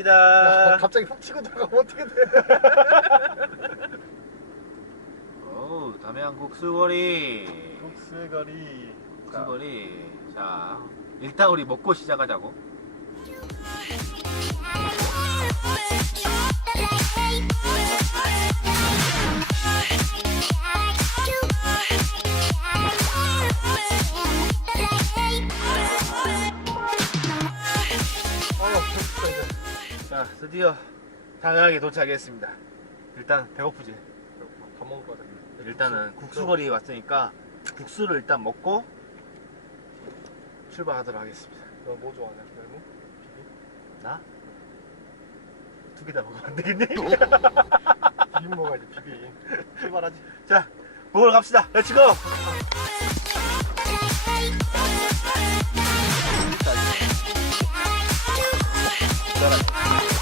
야, 났답니다. 갑자기 훅 치고 들어가면 어떻게 돼? 오, 담양 국수거리. 국수거리. 국수거리. 자, 일단 우리 먹고 시작하자고. 아, 드디어 담양에 도착했습니다. 일단 배고프지? 밥 먹을 거다. 일단은 국수거리에 왔으니까 국수를 일단 먹고 출발하도록 하겠습니다. 너뭐 좋아하냐? 열무? 나? 두 개 다 먹으면 안 되겠니? 비빔 먹어야지, 비빔. 출발하지. 자, 먹으러 갑시다. 렛츠고! 보이는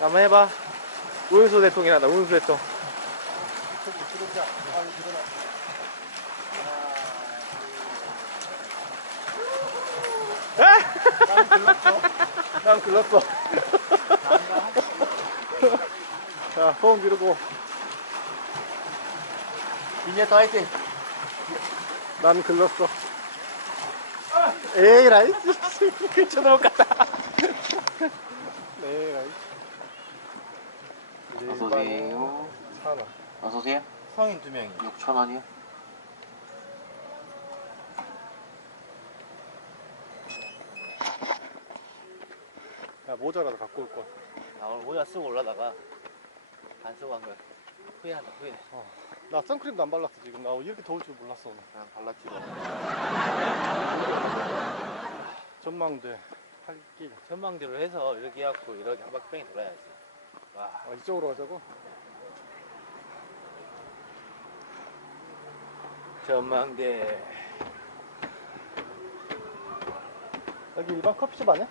한번 해봐. 운수 대통이란다, 운수 대통. 난 글렀어. 자, 소음 지르고. 비니에터 화이팅! 난 글렀어. 에이, 라이스. 근처도 못 갔다. 에이, 라이스. 어서오세요. 사나. 어서오세요. 성인 두 명이. 6,000원이요? 야, 모자라도 갖고 올 거. 나 오늘 모자 쓰고 올라다가 안 쓰고 한 거야. 후회한다, 후회. 나 선크림도 안 발랐어, 지금. 나 이렇게 더울 줄 몰랐어, 오늘. 난 발랐지. 전망대. 할길. 전망대로 해서 이렇게 해갖고 이렇게 한 바퀴 뺑 돌아야지. 와, 아, 이쪽으로 가자고? 전망대. 여기 일반 커피숍 아니야?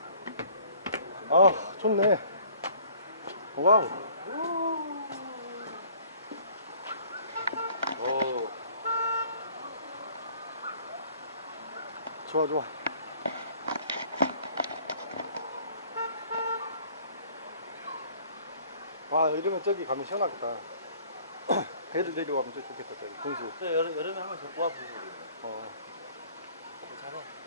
아, 좋네. 와우. 오, 좋아, 좋아. 이러면 저기 가면 시원하겠다. 배를 내려가면 저 좋겠다, 저기. 분수. 저 여름, 여름에 한번 데리고 와 보시고. 어. 괜찮아.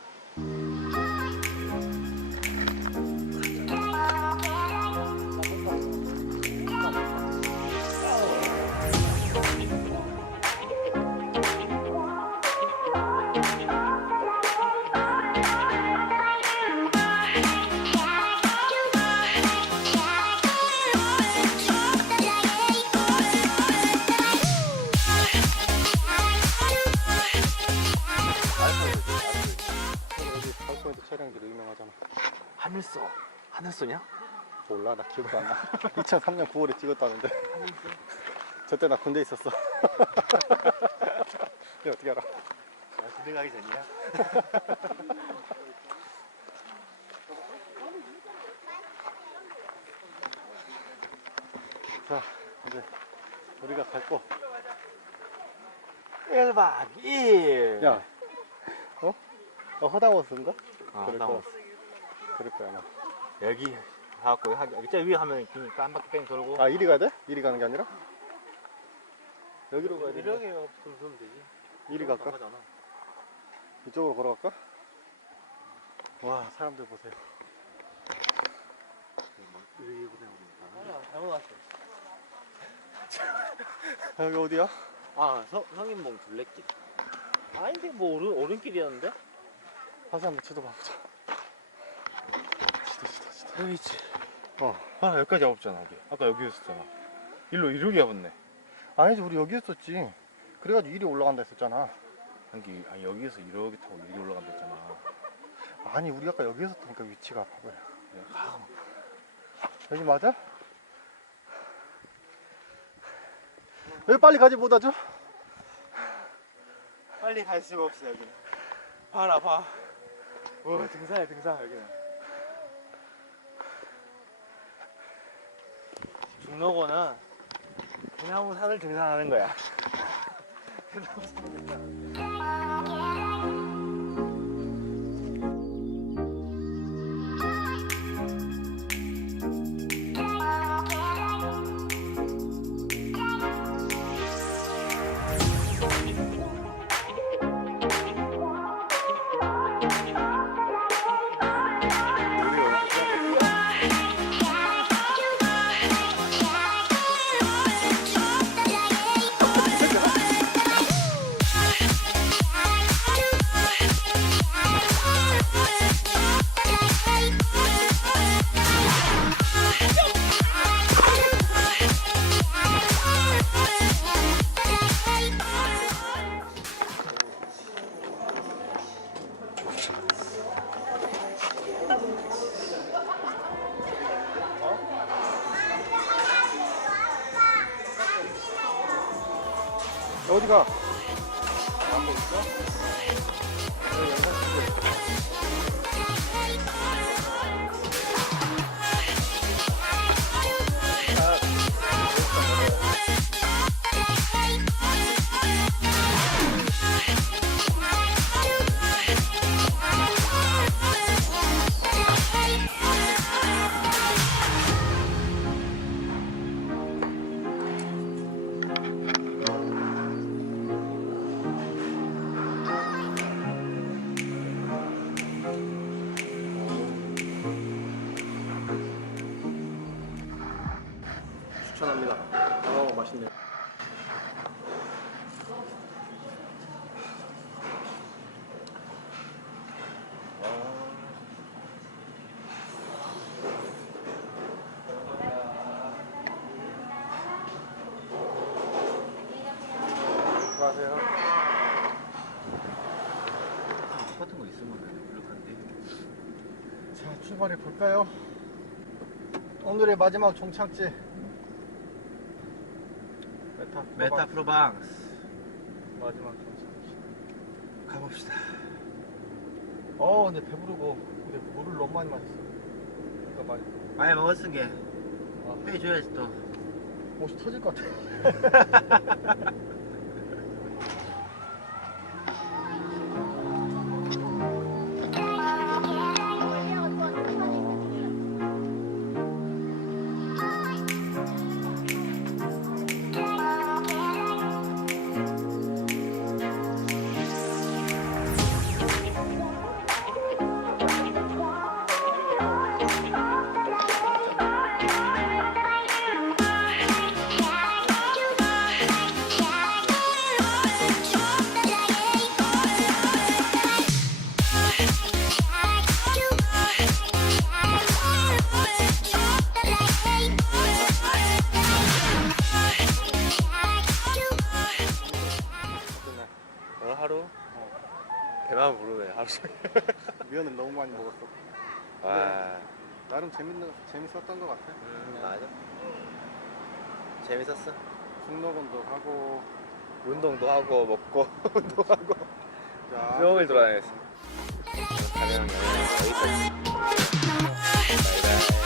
촬영지로 유명하잖아. 하늘소. 하늘소냐? 몰라, 나 기억 안 나. 2003년 9월에 찍었다는데. 저때 나 군대 있었어. 이거 어떻게 알아? 나 군대 가기 전이야? 자, 이제 우리가 갈 거. 1박 2일. 야, 어? 어, 허다워스인가? 아, 그럴 나 거. 그럴 거야, 아마. 여기 가갖고 하- 여기 저 위에 하면 기니까 한 바퀴 뺑 돌고 아, 이리 가야 돼? 이리 가는 게 아니라? 여기로 가야 돼? 이렇게 없으면 그러면 되지 이리 갈까? 가잖아. 이쪽으로 걸어갈까? 와, 사람들 보세요. 이렇게 고생하니까 잘못 왔어 아, 여기 어디야? 아 성, 성인봉 둘레길 아닌데 뭐 오른, 오른길이었는데? 다시 한번 지도 봐보자. 지도, 지도, 지도. 여기 있지 어. 아 여기까지 와봤잖아 여기 아까 여기였었잖아 일로 이렇게 와봤네 아니지, 우리 여기 있었지. 그래가지고 이리 올라간다 했었잖아. 여기 아 여기에서 이렇게 타고 여기 올라간다 했잖아. 아니 우리 아까 여기에서 타니까 위치가 바보야. 아, 여기 맞아? 여기 빨리 가지 못하죠? 빨리 갈 수가 없어 여기는 봐라 봐 와, 등산이야 등산 여기는 중로고는 대나무 산을 등산하는 거야 대나무 산을 등산. 어디가? 추천합니 출발해 볼까요? 오늘의 마지막 종착지 메타 메타 프로방스 마지막 종착지. 가봅시다. 어 근데 배부르고 근데 물을 너무 많이 마셨어. 그러니까 많이 많이 먹었은 게 아, 해줘야지 또. 옷이 터질 것 같아. 종일 미연을 너무 많이 먹었어. 와 나름 재밌는 재밌었던 것 같아. 음, 맞아. 재밌었어. 중로건도 가고. 운동도 하고 먹고 운동하고. 야, 수영을 돌아다녔어. 가면 여기까지 바이바이